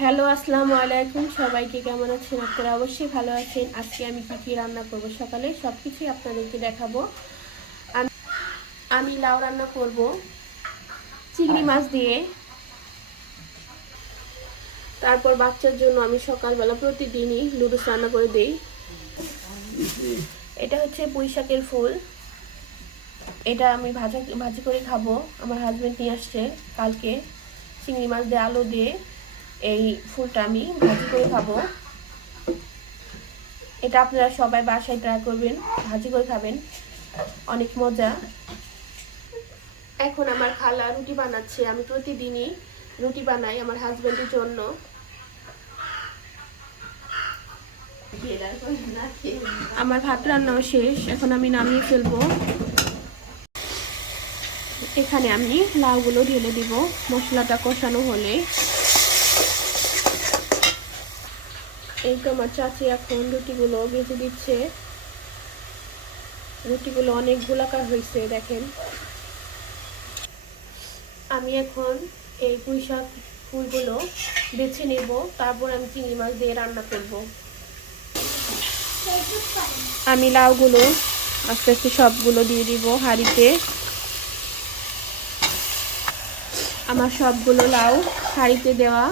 Hello, আসসালামু আলাইকুম। সবাইকে কেমন আছেন? আপনারা অবশ্যই ভালো আছেন। আজকে আমি কী রান্না করব, সকালে সব কিছুই আপনাদেরকে দেখাবো। আমি লাউ রান্না করব চিংড়ি মাছ দিয়ে। তারপর বাচ্চার জন্য আমি সকালবেলা প্রতিদিনই লুডুস রান্না করে দেই। এটা হচ্ছে পুঁই শাকের ফুল। এটা আমি ভাজি করে খাবো। আমার হাজবেন্ড নিয়ে আসছে কালকে চিংড়ি মাছ দিয়ে আলু দিয়ে। এই ফুলটা আমি ভাজি করে খাবো। এটা আপনারা সবাই বাসায় ট্রাই করবেন, ভাজি করে খাবেন, অনেক মজা। এখন আমার খালা রুটি বানাচ্ছে। আমি প্রতিদিনই রুটি বানাই আমার হাজবেন্ডের জন্য। আমার ভাত রান্নাও শেষ, এখন আমি নামিয়ে ফেলবো। এখানে আমি লাউগুলো ঢেলে দিব মশলাটা কষানো হলে। এই তো আমার চাচি এখন রুটিগুলো ভেজে দিচ্ছে। রুটিগুলো অনেক গোলাকার হয়েছে, দেখেন। আমি এখন এই পুঁই শাক ফুলগুলো বেছে নেব, তারপর আমি চিংড়ি মাছ দিয়ে রান্না করব। আমি লাউগুলো আস্তে আস্তে সবগুলো দিয়ে দিব হাঁড়িতে। আমার সবগুলো লাউ হাঁড়িতে দেওয়া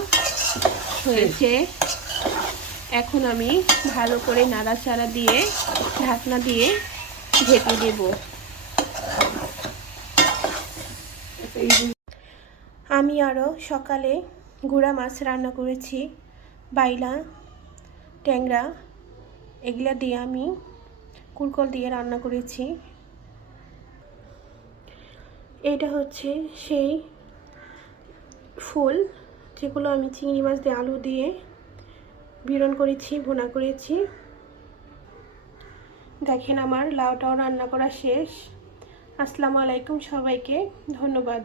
হয়েছে। এখন আমি ভালো করে নাড়াচাড়া দিয়ে ঢাকনা দিয়ে ঢেকে দেব। আমি আরও সকালে গুঁড়া মাছ রান্না করেছি, বাইলা, ট্যাংরা, এগুলা দিয়ে আমি কুরকল দিয়ে রান্না করেছি। এটা হচ্ছে সেই ফুল যেগুলো আমি চিংড়ি মাছ দিয়ে আলু দিয়ে বিরন করেছি, ভুনা করেছি। দেখেন আমার লাউটাও রান্না করা শেষ। আসসালামু আলাইকুম, সবাইকে ধন্যবাদ।